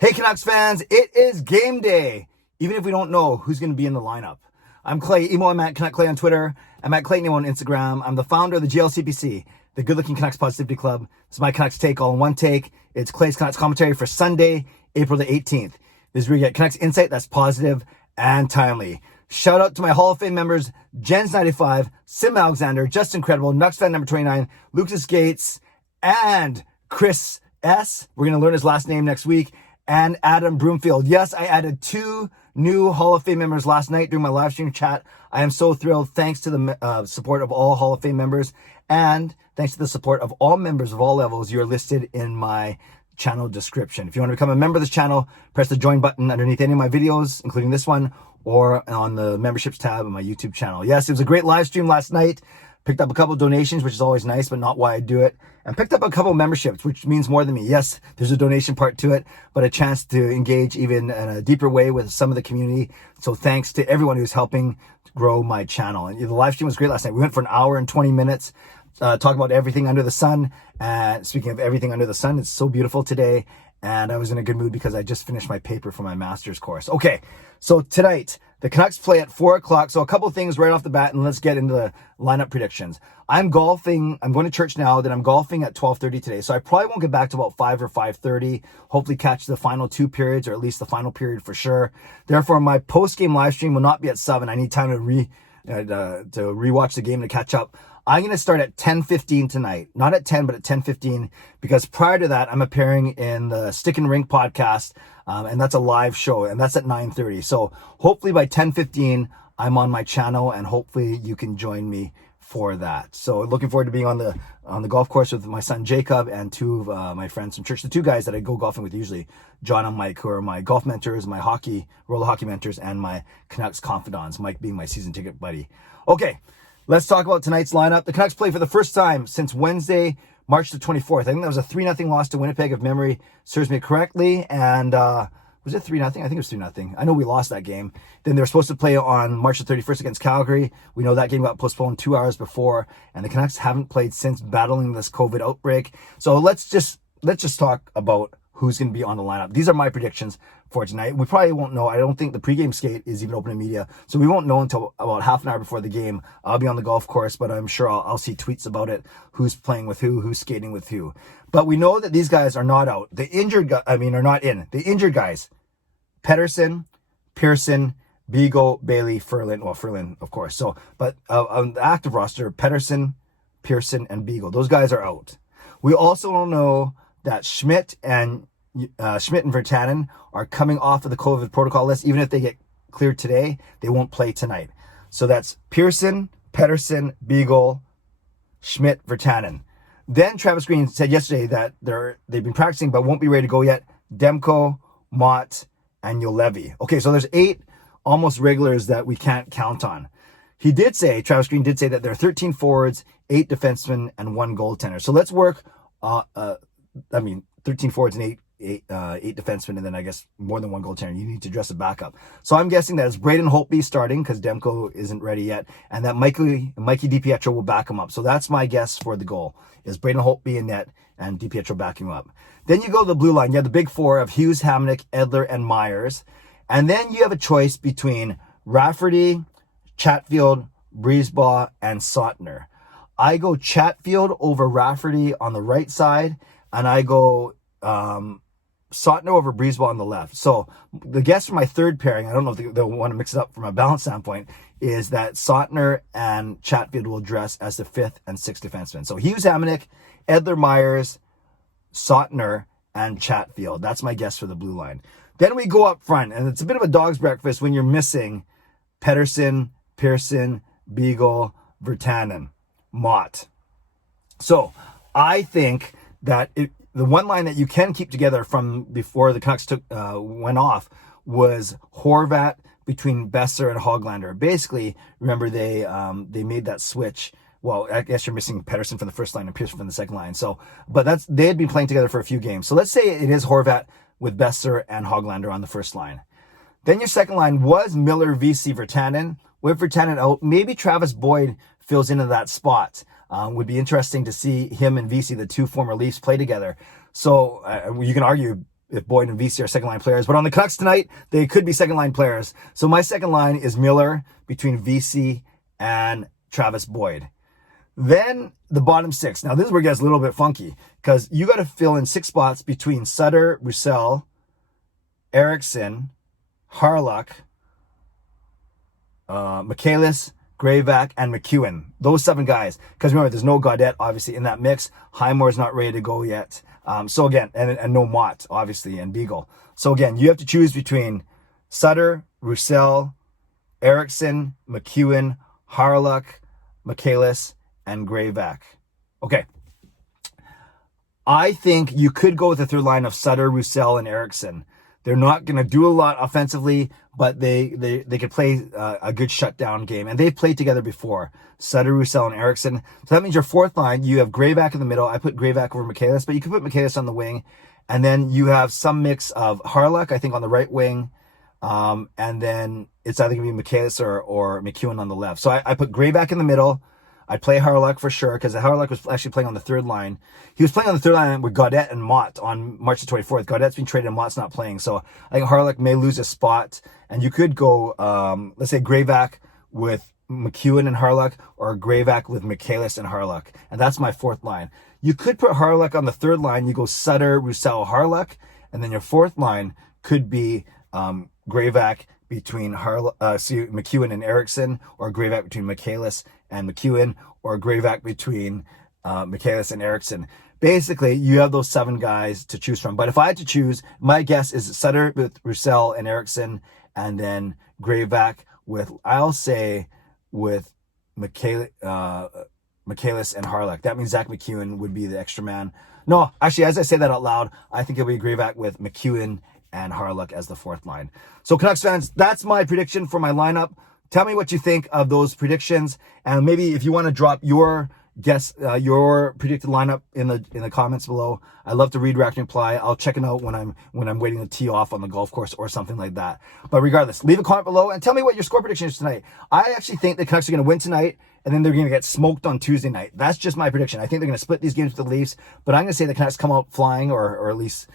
Hey Canucks fans, it is game day. Even if we don't know who's going to be in the lineup. I'm Clay, I'm at Canuck Clay on Twitter. I'm at Clayton on Instagram. I'm the founder of the GLCPC, the Good Looking Canucks Positivity Club. This is my Canucks take all in one take. It's Clay's Canucks commentary for Sunday, April the 18th. This is where you get Canucks insight that's positive and timely. Shout out to my Hall of Fame members, Jens95, simalexander, Just Incredible, nucksfan number 29, Lucas Gates, and Chris S. We're going to learn his last name next week. And Adam Broomfield. Yes, I added 2 new Hall of Fame members last night during my live stream chat. I am so thrilled. Thanks to the support of all Hall of Fame members. And thanks to the support of all members of all levels. You're listed in my channel description. If you want to become a member of this channel, press the join button underneath any of my videos, including this one, or on the memberships tab on my YouTube channel. Yes, it was a great live stream last night. Picked up a couple donations, which is always nice, but not why I do it. And picked up a couple memberships, which means more than me. Yes, there's a donation part to it, but a chance to engage even in a deeper way with some of the community. So thanks to everyone who's helping grow my channel. And the live stream was great last night. We went for an hour and 20 minutes, talking about everything under the sun. And speaking of everything under the sun, it's so beautiful today. And I was in a good mood because I just finished my paper for my master's course. Okay, so tonight, the Canucks play at 4 o'clock. So a couple of things right off the bat, and let's get into the lineup predictions. I'm golfing. I'm going to church now. Then I'm golfing at 12:30 today. So I probably won't get back to about 5 or 5:30. Hopefully catch the final 2 periods, or at least the final period for sure. Therefore, my post-game live stream will not be at 7. I need time to rewatch the game to catch up. I'm going to start at 10:15 tonight. Not at 10, but at 10:15, because prior to that, I'm appearing in the Stick and Rink podcast, and that's a live show, and that's at 9:30. So hopefully by 10:15, I'm on my channel, and hopefully you can join me for that. So looking forward to being on the golf course with my son Jacob and 2 of my friends from church, the 2 guys that I go golfing with usually, John and Mike, who are my golf mentors, my roller hockey mentors, and my Canucks confidants, Mike being my season ticket buddy. Okay. Let's talk about tonight's lineup. The Canucks play for the first time since Wednesday, March the 24th. I think that was a 3-0 loss to Winnipeg, if memory serves me correctly. And was it 3-0? I think it was 3-0. I know we lost that game. Then they were supposed to play on March the 31st against Calgary. We know that game got postponed 2 hours before. And the Canucks haven't played since battling this COVID outbreak. So let's just talk about who's going to be on the lineup. These are my predictions for tonight. We probably won't know. I don't think the pregame skate is even open to media, so we won't know until about half an hour before the game. I'll be on the golf course, but I'm sure I'll see tweets about it, who's playing with who's skating with who. But we know that these guys are not out. The injured guys, are not in. The injured guys, Pettersson, Pearson, Beagle, Bailey, Ferland. Well, Ferland, of course. So, but on the active roster, Pettersson, Pearson, and Beagle. Those guys are out. We also don't know that Schmidt and Virtanen are coming off of the COVID protocol list. Even if they get cleared today, they won't play tonight. So that's Pearson, Pettersson, Beagle, Schmidt, Virtanen. Then Travis Green said yesterday that they've been practicing but won't be ready to go yet. Demko, Mott, and Juolevi. Okay, so there's 8 almost regulars that we can't count on. Travis Green did say that there are 13 forwards, 8 defensemen, and 1 goaltender. So let's work 13 forwards and 8 defensemen, and then I guess more than 1 goaltender. You need to dress a backup. So I'm guessing that it's Braden Holtby starting because Demko isn't ready yet, and that Mikey DiPietro will back him up. So that's my guess for the goal, is Braden Holtby in net and DiPietro backing him up. Then you go to the blue line. You have the big 4 of Hughes, Hamnick, Edler, and Myers. And then you have a choice between Rafferty, Chatfield, Brisebois, and Sautner. I go Chatfield over Rafferty on the right side, and I go Sautner over Brisebois on the left. So the guess for my third pairing, I don't know if they'll want to mix it up from a balance standpoint, is that Sautner and Chatfield will dress as the 5th and 6th defenseman. So Hughes, Hamnick, Edler, Myers, Sautner, and Chatfield. That's my guess for the blue line. Then we go up front, and it's a bit of a dog's breakfast when you're missing Pettersson, Pearson, Beagle, Virtanen, Mott. So I think that the one line that you can keep together from before the Canucks went off was Horvat between Besser and Hoglander. Basically, remember they made that switch. Well, I guess you're missing Pettersson from the first line and Pearson from the second line. So, but they had been playing together for a few games. So let's say it is Horvat with Besser and Hoglander on the first line. Then your second line was Miller, VC, Virtanen. With Virtanen out, maybe Travis Boyd fills into that spot. Would be interesting to see him and VC, the 2 former Leafs, play together. So you can argue if Boyd and VC are second line players. But on the Canucks tonight, they could be second line players. So my second line is Miller between VC and Travis Boyd. Then the bottom six. Now this is where it gets a little bit funky because you got to fill in 6 spots between Sutter, Roussel, Eriksson, Harlock, Michaelis, Grayvac, and McEwen. Those 7 guys. Because remember, there's no Gaudette, obviously, in that mix. Highmore's not ready to go yet. So again, and no Mott, obviously, and Beagle. So again, you have to choose between Sutter, Roussel, Eriksson, McEwen, Harlock, Michaelis, and Grayvac. Okay. I think you could go with the third line of Sutter, Roussel, and Eriksson. They're not going to do a lot offensively, but they could play a good shutdown game. And they've played together before, Sutter, Roussel, and Eriksson. So that means your fourth line, you have Grayvac in the middle. I put Grayvac over Michaelis, but you could put Michaelis on the wing. And then you have some mix of Harlock, I think, on the right wing. And then it's either going to be Michaelis or McEwen on the left. So I put Grayvac in the middle. I'd play Harlock for sure because Harlock was actually playing on the third line. He was playing on the third line with Gaudette and Mott on March the 24th. Gaudette's been traded and Mott's not playing. So I think Harlock may lose a spot. And you could go, let's say Grayvac with McEwen and Harlock or Grayvac with Michaelis and Harlock. And that's my fourth line. You could put Harlock on the third line. You go Sutter, Roussel, Harlock. And then your fourth line could be Grayvac between McEwen and Eriksson, or Grayvac between Michaelis and McEwen, or Grayvac between Michaelis and Eriksson. Basically, you have those 7 guys to choose from. But if I had to choose, my guess is Sutter with Roussel and Eriksson, and then Grayvac with, I'll say, with Michaelis and Harlock. That means Zach McEwen would be the extra man. No, actually, as I say that out loud, I think it'll be Grayvac with McEwen and Harlock as the fourth line. So Canucks fans, that's my prediction for my lineup. Tell me what you think of those predictions, and maybe if you want to drop your guess, your predicted lineup in the comments below. I love to read, react, and reply. I'll check it out when I'm waiting to tee off on the golf course or something like that. But regardless, leave a comment below and tell me what your score prediction is tonight. I actually think the Canucks are going to win tonight, and then they're going to get smoked on Tuesday night. That's just my prediction. I think they're going to split these games with the Leafs, but I'm going to say the Canucks come out flying, or at least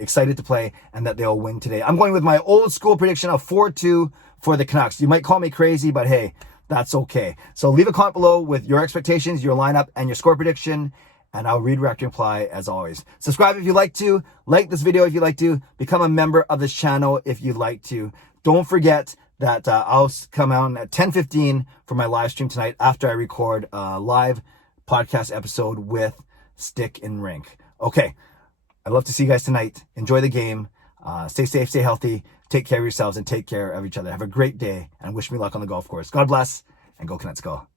excited to play, and that they'll win today. I'm going with my old school prediction of 4-2 for the Canucks. You might call me crazy, but hey, that's okay. So leave a comment below with your expectations, your lineup, and your score prediction, and I'll read, react, and reply as always. Subscribe if you'd like to. Like this video if you'd like to. Become a member of this channel if you'd like to. Don't forget that I'll come out at 10:15 for my live stream tonight after I record a live podcast episode with Stick and Rink. Okay, I'd love to see you guys tonight. Enjoy the game. Stay safe, stay healthy. Take care of yourselves and take care of each other. Have a great day and wish me luck on the golf course. God bless, and go Canucks go.